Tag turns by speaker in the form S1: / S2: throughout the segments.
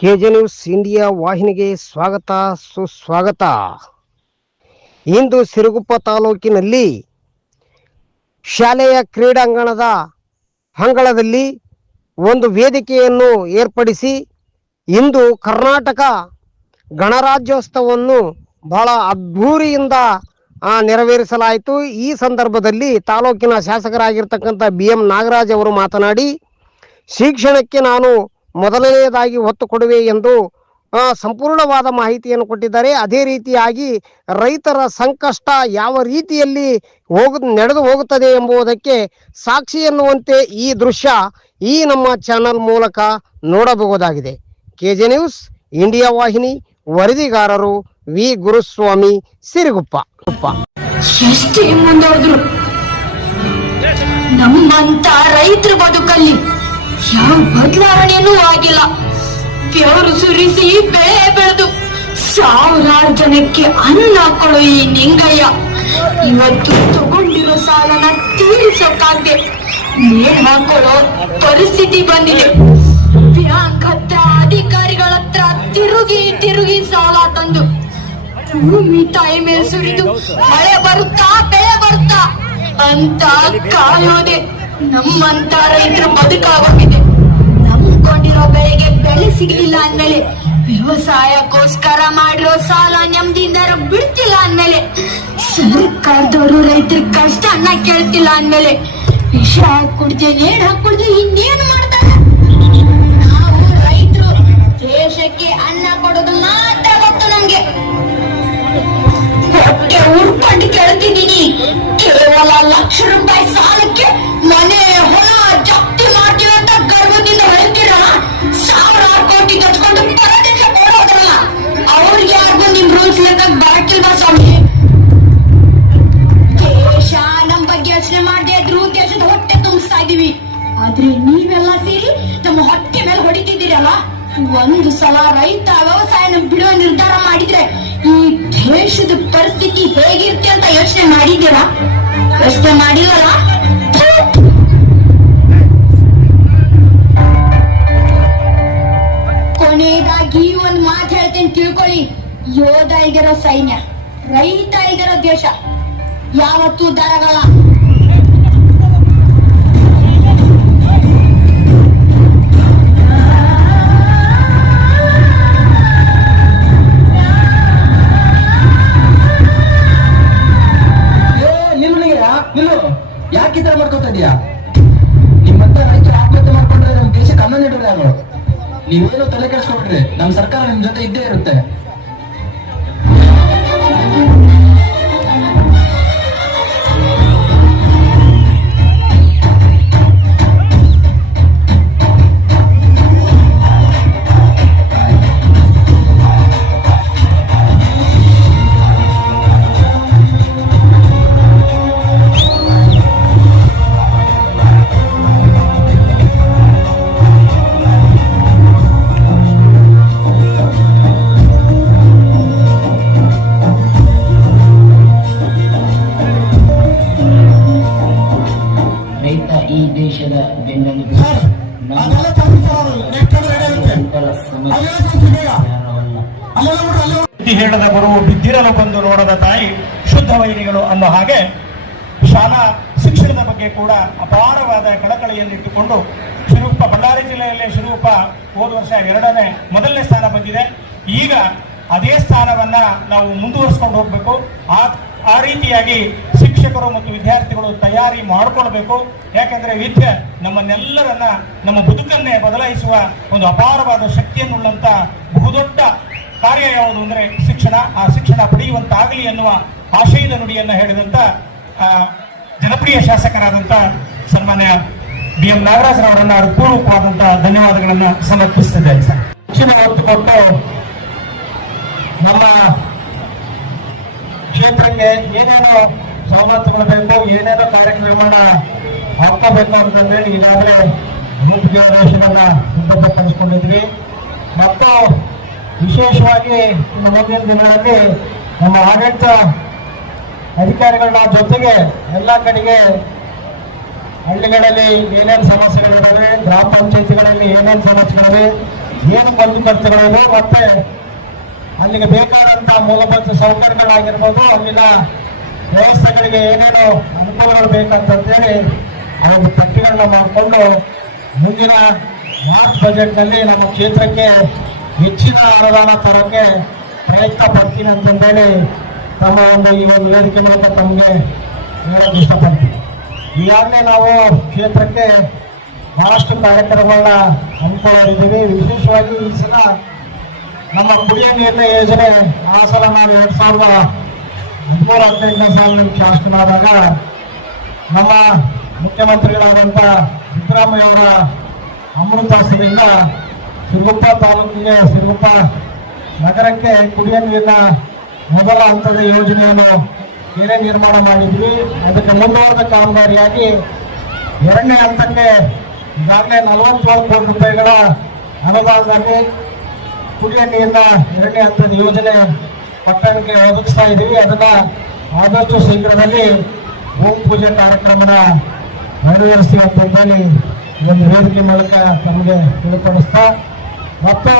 S1: K J news India ವಾಹಿನಿಗೆ ಸ್ವಾಗತ, ಸುಸ್ವಾಗತ. ಇಂದು ಸಿರುಗುಪ್ಪ ತಾಲೂಕಿನಲ್ಲಿ ಶಾಲೆಯ ಕ್ರೀಡಾಂಗಣದ ಅಂಗಳದಲ್ಲಿ ಒಂದು ವೇದಿಕೆಯನ್ನು ಏರ್ಪಡಿಸಿ ಇಂದು ಕರ್ನಾಟಕ ಗಣರಾಜ್ಯೋತ್ಸವವನ್ನು ಬಹಳ ಅದ್ಧೂರಿಯಿಂದ ನೆರವೇರಿಸಲಾಯಿತು. ಈ ಸಂದರ್ಭದಲ್ಲಿ ತಾಲೂಕಿನ ಶಾಸಕರಾಗಿರ್ತಕ್ಕಂಥ ಬಿ ಎಂ ನಾಗರಾಜ್ ಅವರು ಮಾತನಾಡಿ, ಶಿಕ್ಷಣಕ್ಕೆ ನಾನು ಮೊದಲನೆಯದಾಗಿ ಒತ್ತು ಕೊಡುವೆ ಎಂದು ಸಂಪೂರ್ಣವಾದ ಮಾಹಿತಿಯನ್ನು ಕೊಟ್ಟಿದ್ದಾರೆ. ಅದೇ ರೀತಿಯಾಗಿ ರೈತರ ಸಂಕಷ್ಟ ಯಾವ ರೀತಿಯಲ್ಲಿ ಹೋಗ, ನಡೆದು ಹೋಗುತ್ತದೆ ಎಂಬುದಕ್ಕೆ ಸಾಕ್ಷಿ ಎನ್ನುವಂತೆ ಈ ದೃಶ್ಯ ಈ ನಮ್ಮ ಚಾನಲ್ ಮೂಲಕ ನೋಡಬಹುದಾಗಿದೆ. ಕೆ ಜೆ ನ್ಯೂಸ್, ಇಂಡಿಯಾ ವಾಹಿನಿ, ವರದಿಗಾರರು ವಿ. ಗುರುಸ್ವಾಮಿ ಸಿರಿಗುಪ್ಪ.
S2: ನಮ್ಮಂತ ರೈತರ ಬದುಕಲ್ಲಿ ಯಾವ ಬದಲಾವಣೆಯೂ ಆಗಿಲ್ಲ. ದೇವರು ಸುರಿಸಿ ಬೆಳೆ ಬೆಳೆದು ಸಾವಿರಾರು ಜನಕ್ಕೆ ಅನ್ನ ಹಾಕೊಳ್ಳೋ ಈ ನಿಂಗಯ್ಯ ಇವತ್ತು ತಗೊಂಡಿರೋ ಸಾಲನ ತೀರಿಸೋಕಾಗ್ದೆ ನೇಣ್ ಹಾಕೊಳ್ಳೋ ಪರಿಸ್ಥಿತಿ ಬಂದಿದೆ. ಬ್ಯಾಂಕ್ ಹತ್ರ ಅಧಿಕಾರಿಗಳ ಹತ್ರ ತಿರುಗಿ ತಿರುಗಿ ಸಾಲ ತಂದು ಭೂಮಿ ತಾಯಿ ಮೇಲೆ ಸುರಿದು ಮಳೆ ಬರುತ್ತಾ, ಬೆಳೆ ಬರುತ್ತಾ ಅಂತ ಕಾಯೋದೆ. ನಮ್ಮಂತ ರೈತರ ಬದುಕಾಗೋಗಿದೆ ನಂಬ್ಕೊಂಡಿರೋ ಬೆಳೆಗೆ ಬೆಲೆ ಸಿಗ್ಲಿಲ್ಲ ಅಂದ್ಮೇಲೆ, ವ್ಯವಸಾಯಕ್ಕೋಸ್ಕರ ಮಾಡಿರೋ ಸಾಲ ನೆಮ್ಮದಿಯಿಂದ ಬಿಡ್ತಿಲ್ಲ ಅಂದ್ಮೇಲೆ, ಸರ್ಕಾರದವರು ರೈತರ ಕಷ್ಟ ಅನ್ನ ಕೇಳ್ತಿಲ್ಲ ಅಂದ್ಮೇಲೆ, ವಿಷ ಹಾಕ್ಕೊಡ್ದೆ ನೇಣ್ ಹಾಕ್ಕೊಡ್ದೆ ಇನ್ನೇನು ಯಾರಿಗೂ ಬರಕಿಲ್ಲ ಸ್ವಾಮಿ? ದೇಶ ನಮ್ ಬಗ್ಗೆ ಯೋಚನೆ ಮಾಡದೆ ಇದ್ರು ದೇಶದ ಹೊಟ್ಟೆ ತುಂಬಿಸ್ತಾ ಇದೀವಿ ಆದ್ರೆ ನೀವೆಲ್ಲ ಸೇರಿ ನಮ್ಮ ಹೊಟ್ಟೆ ಮೇಲೆ ಹೊಡಿತಿದ್ದೀರಲ್ಲ? ಒಂದು ಸಲ ರೈತ ವ್ಯವಸಾಯನ ಬಿಡುವ ನಿರ್ಧಾರ ಮಾಡಿದ್ರೆ ಈ ದೇಶದ ಪರಿಸ್ಥಿತಿ ಹೇಗಿರುತ್ತೆ ಅಂತ ಯೋಚನೆ ಮಾಡಿದ್ದೀರಾ? ಯೋಚನೆ ಮಾಡಿಲ್ಲಲ್ಲ ಥು. ಕೊನೆಯದಾಗಿ ಒಂದ್ ಮಾತು ಹೇಳ್ತೀನಿ, ತಿಳ್ಕೊಳ್ಳಿ. ಯೋಧ ಈಗಿರೋ ಸೈನ್ಯ ರೈತ ಈಗಿರೋ ದೇಶ ಯಾವತ್ತೂ ದರಗಳ
S3: ನಿಲ್ಲು ಯಾಕೆ ಈ ತರ ಮಾಡ್ಕೊತಾ ಇದೀಯಾ? ನಿಮ್ಮಂತ ರೈತರು ಆತ್ಮಹತ್ಯೆ ಮಾಡ್ಕೊಂಡ್ರೆ ನಮ್ ದೇಶಕ್ಕೆ ಅನ್ನ ನೀಡೋರು ಯಾರು ನೀವೇನು ತಲೆ ಕೆಡಿಸ್ಕೊಂಡ್ರಿ ನಮ್ ಸರ್ಕಾರ ನಿಮ್ ಜೊತೆ ಇದ್ದೇ ಇರುತ್ತೆ.
S4: ದೇಶದ
S5: ಹೇಳದ ಗುರುವು ಬಿದ್ದಿರಲು ಬಂದು ನೋಡದ ತಾಯಿ ಶುದ್ಧ ವೈರಿಗಳು ಅನ್ನೋ ಹಾಗೆ ಶಾಲಾ ಶಿಕ್ಷಣದ ಬಗ್ಗೆ ಕೂಡ ಅಪಾರವಾದ ಕಳಕಳಿಯನ್ನಿಟ್ಟುಕೊಂಡು ಶಿರೂಪ ಬಳ್ಳಾರಿ ಜಿಲ್ಲೆಯಲ್ಲಿ ಶಿರೂಪ ಹೋದ ವರ್ಷ ಎರಡನೇ ಮೊದಲನೇ ಸ್ಥಾನ ಬಂದಿದೆ. ಈಗ ಅದೇ ಸ್ಥಾನವನ್ನ ನಾವು ಮುಂದುವರಿಸ್ಕೊಂಡು ಹೋಗ್ಬೇಕು. ಆ ಆ ರೀತಿಯಾಗಿ ಶಿಕ್ಷಕರು ಮತ್ತು ವಿದ್ಯಾರ್ಥಿಗಳು ತಯಾರಿ ಮಾಡಿಕೊಳ್ಬೇಕು. ಯಾಕಂದ್ರೆ ವಿದ್ಯೆ ನಮ್ಮನ್ನೆಲ್ಲರನ್ನ ನಮ್ಮ ಬದುಕನ್ನೇ ಬದಲಾಯಿಸುವ ಒಂದು ಅಪಾರವಾದ ಶಕ್ತಿಯನ್ನುಳ್ಳಂತ ಬಹುದೊಡ್ಡ ಕಾರ್ಯ ಯಾವುದು ಅಂದ್ರೆ ಶಿಕ್ಷಣ. ಆ ಶಿಕ್ಷಣ ಪಡೆಯುವಂತಾಗಲಿ ಅನ್ನುವ ಆಶಯದ ನುಡಿಯನ್ನ ಹೇಳಿದಂತ ಜನಪ್ರಿಯ ಶಾಸಕರಾದಂತ ಸನ್ಮಾನ್ಯ ಬಿ ಎಂ ನಾಗರಾಜರವರನ್ನ ಪೂರ್ವಕವಾದಂತಹ ಧನ್ಯವಾದಗಳನ್ನ ಸಮರ್ಪಿಸುತ್ತಿದ್ದೇನೆ ಸರ್. ಶಿಕ್ಷಣ ಕೊಟ್ಟು ನಮ್ಮ ಕ್ಷೇತ್ರಕ್ಕೆ ಏನೇನೋ ಸವಲತ್ತುಗಳು ಬರಬೇಕು ಏನೇನೋ ಕಾರ್ಯಕ್ರಮಗಳನ್ನ ಹಾಕೋಬೇಕು ಅಂತಂದೇಳಿ ಈಗಾಗಲೇ ರೂಪುರೇಷೆಗಳನ್ನ ಸಿದ್ಧಪಡಿಸ್ಕೊಂಡಿದ್ವಿ ಮತ್ತು ವಿಶೇಷವಾಗಿ ಮುಂದಿನ ದಿನಗಳಲ್ಲಿ ನಮ್ಮ ಆಡಳಿತ ಅಧಿಕಾರಿಗಳ ಜೊತೆಗೆ ಎಲ್ಲ ಕಡೆಗೆ ಹಳ್ಳಿಗಳಲ್ಲಿ ಏನೇನು ಸಮಸ್ಯೆಗಳಿದ್ದಾವೆ ಗ್ರಾಮ ಪಂಚಾಯತಿಗಳಲ್ಲಿ ಏನೇನು ಸಮಸ್ಯೆಗಳಿವೆ, ಏನು ಬಂದು ಖರ್ಚುಗಳಿವೆ, ಮತ್ತೆ ಅಲ್ಲಿಗೆ ಬೇಕಾದಂತ ಮೂಲಭೂತ ಸೌಕರ್ಯಗಳಾಗಿರ್ಬೋದು, ಅಲ್ಲಿನ ವ್ಯವಸ್ಥೆಗಳಿಗೆ ಏನೇನು ಅನುಕೂಲಗಳು ಬೇಕಂತೇಳಿ ಅವರು ಪಟ್ಟಿಗಳನ್ನ ಮಾಡಿಕೊಂಡು ಮುಂದಿನ ಮಾರ್ಚ್ ಬಜೆಟ್ನಲ್ಲಿ ನಮ್ಮ ಕ್ಷೇತ್ರಕ್ಕೆ ಹೆಚ್ಚಿನ ಅನುದಾನ ತರೋಕ್ಕೆ ಪ್ರಯತ್ನ ಪಡ್ತೀನಿ ಅಂತಂದೇಳಿ ತಮ್ಮ ಒಂದು ಈ ಒಂದು ವೇದಿಕೆ ಮೂಲಕ ತಮಗೆ ಹೇಳಕ್ಕೆ ಇಷ್ಟಪಡ್ತೀನಿ. ಈಗಾಗಲೇ ನಾವು ಕ್ಷೇತ್ರಕ್ಕೆ ಬಹಳಷ್ಟು ಕಾರ್ಯಕ್ರಮಗಳನ್ನ ಹಮ್ಮಿಕೊಳ್ಳಿದ್ದೀವಿ ವಿಶೇಷವಾಗಿ ಈ ಸಲ ನಮ್ಮ ಕುಡಿಯ ನೀರಿನ ಯೋಜನೆ ಆ ಸಲ ನಾನು ಎರಡು ಸಾವಿರದ ಹದಿಮೂರು ಹದಿನೆಂಟನೇ ಸಾಲಿನಲ್ಲಿ ಶಾಸಕನಾದಾಗ ನಮ್ಮ ಮುಖ್ಯಮಂತ್ರಿಗಳಾದಂಥ ಸಿದ್ದರಾಮಯ್ಯ ಅವರ ಅಮೃತಾಸದಿಂದ ಸಿರುಗುಪ್ಪ ತಾಲೂಕಿಗೆ ಸಿರುಗುಪ್ಪ ನಗರಕ್ಕೆ ಕುಡಿಯ ನೀರಿನ ಮೊದಲ ಹಂತದ ಯೋಜನೆಯನ್ನು ಏನೇ ನಿರ್ಮಾಣ ಮಾಡಿದ್ವಿ. ಅದಕ್ಕೆ ಮುಂದುವರೆದ ಕಾಮಗಾರಿಯಾಗಿ ಎರಡನೇ ಹಂತಕ್ಕೆ ಈಗಾಗಲೇ ನಲವತ್ತೇಳು ಕೋಟಿ ರೂಪಾಯಿಗಳ ಅನುದಾನದಲ್ಲಿ ಕುಡಿಯ ನೀರಿನ ಎರಡನೇ ಹಂತದ ಯೋಜನೆ ಪಟ್ಟಣಕ್ಕೆ ಒದಗಿಸ್ತಾ ಇದ್ದೀವಿ ಅದನ್ನ ಆದಷ್ಟು ಶೀಘ್ರದಲ್ಲಿ ಭೂಮಿ ಪೂಜೆ ಕಾರ್ಯಕ್ರಮನ ನೆರವೇರಿಸಿ ಅಂತ ಹೇಳಿ ಈ ಒಂದು ವೇದಿಕೆ ಮೂಲಕ ತಮಗೆ ತಿಳಿಪಡಿಸ್ತಾ ಮತ್ತು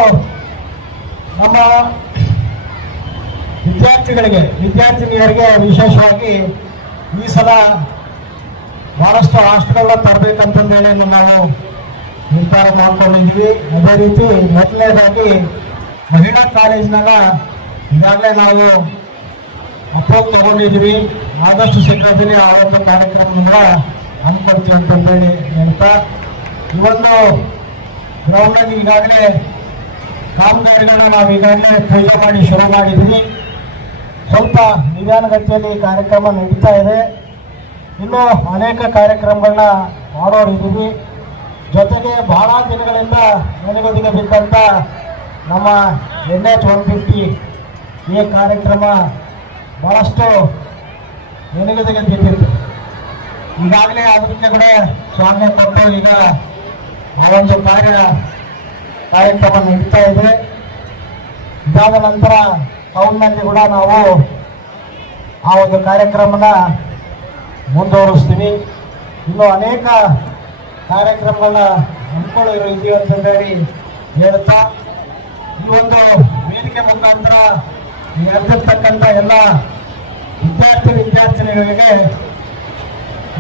S5: ನಮ್ಮ ವಿದ್ಯಾರ್ಥಿಗಳಿಗೆ, ವಿದ್ಯಾರ್ಥಿನಿಯರಿಗೆ ವಿಶೇಷವಾಗಿ ಈ ಸಲ ಬಹಳಷ್ಟು ಹಾಸ್ಟೆಲ್ಗಳ ತರಬೇಕಂತಂದೇಳಿ ನಾವು ನಿರ್ಧಾರ ಮಾಡ್ಕೊಂಡಿದ್ವಿ ಅದೇ ರೀತಿ ಮೊದಲನೇದಾಗಿ ಮಹಿಳಾ ಕಾಲೇಜಿನಾಗ ಈಗಾಗಲೇ ನಾವು ಅಪ್ರೋಚ್ ತಗೊಂಡಿದ್ದೀವಿ. ಆದಷ್ಟು ಶೀಘ್ರದಲ್ಲಿ ಆ ಒಂದು ಕಾರ್ಯಕ್ರಮಗಳ ಹಮ್ಮಿಕೊಡ್ತೀವಿ ಅಂತಂದೇಳಿ ಹೇಳ್ತಾ ಈ ಒಂದು ಗ್ರೌಂಡ್ನಲ್ಲಿ ಈಗಾಗಲೇ ಕಾಮಗಾರಿಗಳನ್ನ ನಾವು ಈಗಾಗಲೇ ಪೂಜೆ ಮಾಡಿ ಶುರು ಮಾಡಿದ್ದೀವಿ. ಸ್ವಲ್ಪ ನಿಧಾನಗತಿಯಲ್ಲಿ ಕಾರ್ಯಕ್ರಮ ನಡೀತಾ ಇದೆ. ಇನ್ನೂ ಅನೇಕ ಕಾರ್ಯಕ್ರಮಗಳನ್ನ ಮಾಡೋರಿದ್ದೀವಿ. ಜೊತೆಗೆ ಬಹಳ ದಿನಗಳಿಂದ ನನಗೊದಿಗೆ ಬಿದ್ದಂಥ ನಮ್ಮ ಎನ್ ಎಚ್ ಒನ್ ಫಿಫ್ಟಿ ಈ ಕಾರ್ಯಕ್ರಮ ಭಾಳಷ್ಟು ನೆನೆಗುದಿಗೆ ಬಿದ್ದಿತ್ತು ಈಗಾಗಲೇ ಅದಕ್ಕೆ ಕೂಡ ಸ್ವಾಮ್ಯ ಕೊಟ್ಟು ಈಗ ಆ ಒಂದು ಕಾರ್ಯ ಕಾರ್ಯಕ್ರಮ ನಡೀತಾ ಇದೆ. ಇದಾದ ನಂತರ ಟೌನ್ನಲ್ಲಿ ಕೂಡ ನಾವು ಆ ಒಂದು ಕಾರ್ಯಕ್ರಮನ ಮುಂದುವರಿಸ್ತೀವಿ. ಇನ್ನು ಅನೇಕ ಕಾರ್ಯಕ್ರಮಗಳನ್ನ ಹಮ್ಮಿಕೊಳ್ಳಿರೋ ಇದೆಯೋ ಅಂತಂದೇಳಿ ಹೇಳ್ತಾ, ಈ ಒಂದು ವೇದಿಕೆ ಮುಖಾಂತರ ನೆರೆದಿರ್ತಕ್ಕಂಥ ಎಲ್ಲ ವಿದ್ಯಾರ್ಥಿ ವಿದ್ಯಾರ್ಥಿನಿಗಳಿಗೆ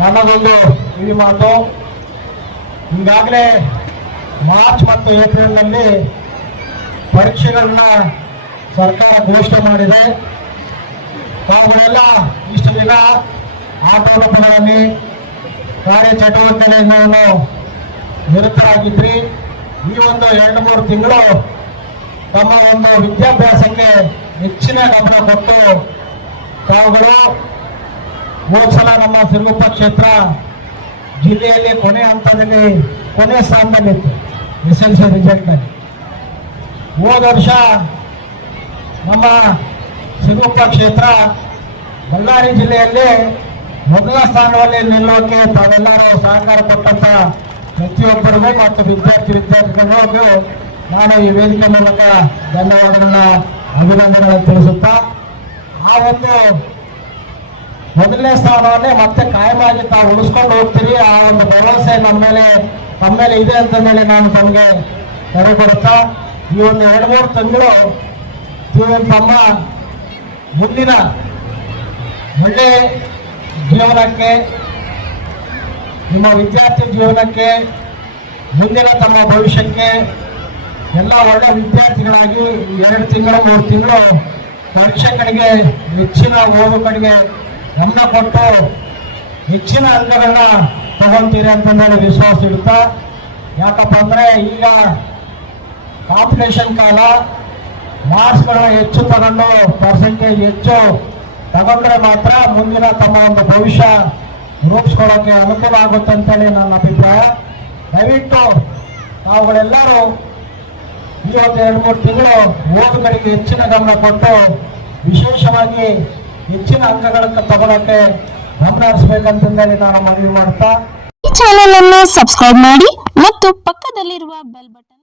S5: ನನ್ನದೊಂದು ಇಡಿ ಮಾತು. ಈಗಾಗಲೇ ಮಾರ್ಚ್ ಮತ್ತು ಏಪ್ರಿಲ್ನಲ್ಲಿ ಪರೀಕ್ಷೆಗಳನ್ನ ಸರ್ಕಾರ ಘೋಷಣೆ ಮಾಡಿದೆ. ತಾವುಗಳೆಲ್ಲ ಇಷ್ಟು ದಿನ ಆಟೋಟಗಳಲ್ಲಿ ಕಾರ್ಯಚಟುವಟಿಕೆಗಳನ್ನು ನಿರತರಾಗಿದ್ರಿ. ಈ ಒಂದು ಎರಡು ಮೂರು ತಿಂಗಳು ತಮ್ಮ ಒಂದು ವಿದ್ಯಾಭ್ಯಾಸಕ್ಕೆ ಹೆಚ್ಚಿನ ಗಮನ ಕೊಟ್ಟು ತಾವುಗಳು ಸಲ ನಮ್ಮ ಸಿರುಗುಪ್ಪ ಕ್ಷೇತ್ರ ಜಿಲ್ಲೆಯಲ್ಲಿ ಕೊನೆ ಹಂತದಲ್ಲಿ, ಕೊನೆ ಸ್ಥಾನದಲ್ಲಿತ್ತು. ಎಸ್ ಎಲ್ ಸಿ ರಿಸಲ್ಟ್ನಲ್ಲಿ ಹೋದ ವರ್ಷ ನಮ್ಮ ಸಿರುಗುಪ್ಪ ಕ್ಷೇತ್ರ ಬಳ್ಳಾರಿ ಜಿಲ್ಲೆಯಲ್ಲಿ ಮೊದಲ ಸ್ಥಾನದಲ್ಲಿ ನಿಲ್ಲೋಕೆ ತಾವೆಲ್ಲರೂ ಸಹಕಾರ ಕೊಟ್ಟಂತ ಪ್ರತಿಯೊಬ್ಬರಿಗೂ ಮತ್ತು ವಿದ್ಯಾರ್ಥಿ ವಿದ್ಯಾರ್ಥಿಗಳಿಗೂ ನಾನು ಈ ವೇದಿಕೆ ಮೂಲಕ ಧನ್ಯವಾದಗಳನ್ನ ಅಭಿನಂದನೆಗಳನ್ನು ತಿಳಿಸುತ್ತಾ ಆ ಒಂದು ಮೊದಲನೇ ಸ್ಥಾನವನ್ನೇ ಮತ್ತೆ ಕಾಯಮಾಗಿ ತಾವು ಉಳಿಸ್ಕೊಂಡು ಹೋಗ್ತೀರಿ. ಆ ಒಂದು ಭರವಸೆ ನಮ್ಮ ಮೇಲೆ, ತಮ್ಮ ಮೇಲೆ ಇದೆ ಅಂತ ಮೇಲೆ ನಾನು ತಮಗೆ ಕೊಡುತ್ತಾ, ಈ ಒಂದು ಎರಡು ಮೂರು ತಿಂಗಳು ತಮ್ಮ ಮುಂದಿನ ಒಳ್ಳೆ ಜೀವನಕ್ಕೆ, ನಿಮ್ಮ ವಿದ್ಯಾರ್ಥಿ ಜೀವನಕ್ಕೆ, ಮುಂದಿನ ತಮ್ಮ ಭವಿಷ್ಯಕ್ಕೆ ಎಲ್ಲ ಒಳ್ಳೆ ವಿದ್ಯಾರ್ಥಿಗಳಾಗಿ ಎರಡು ತಿಂಗಳು, ಮೂರು ತಿಂಗಳು ಪರೀಕ್ಷೆ ಹೆಚ್ಚಿನ ಓದು ಕಡೆಗೆ ಗಮನ ಕೊಟ್ಟು ಹೆಚ್ಚಿನ ಅಂಕಗಳನ್ನ ತಗೊಂತೀರಿ ಅಂತ ಹೇಳಿ ವಿಶ್ವಾಸ ಇಡ್ತಾ ಯಾಕಪ್ಪ ಅಂದ್ರೆ ಈಗ ಕಾಂಪಿಟೇಷನ್ ಕಾಲ ಮಾರ್ಕ್ಸ್ಗಳನ್ನ ಹೆಚ್ಚು ತಗೊಂಡು ಪರ್ಸೆಂಟೇಜ್ ಹೆಚ್ಚು ತಗೊಂಡ್ರೆ ಮಾತ್ರ ಮುಂದಿನ ತಮ್ಮ ಒಂದು ಭವಿಷ್ಯ ರೂಪಿಸ್ಕೊಳ್ಳೋಕೆ ಅನುಕೂಲ ಆಗುತ್ತೆ ಅಂತೇಳಿ ನನ್ನ ಅಭಿಪ್ರಾಯ. ದಯವಿಟ್ಟು ತಾವುಗಳೆಲ್ಲರೂ ಎರಡು ಮೂರು ತಿಂಗಳು ಓದುಗರಿಗೆ ಹೆಚ್ಚಿನ ಗಮನ ಕೊಟ್ಟು ವಿಶೇಷವಾಗಿ ಹೆಚ್ಚಿನ ಅಂಕಗಳನ್ನು ತಗೊಳಕ್ಕೆ ಗಮನ ಹರಿಸಬೇಕಂತಂದೇಳಿ ನಾನು ಮನವಿ ಮಾಡ್ತಾ
S6: ಈ ಚಾನೆಲ್ ಅನ್ನು ಸಬ್ಸ್ಕ್ರೈಬ್ ಮಾಡಿ ಮತ್ತು ಪಕ್ಕದಲ್ಲಿರುವ ಬೆಲ್ ಬಟನ್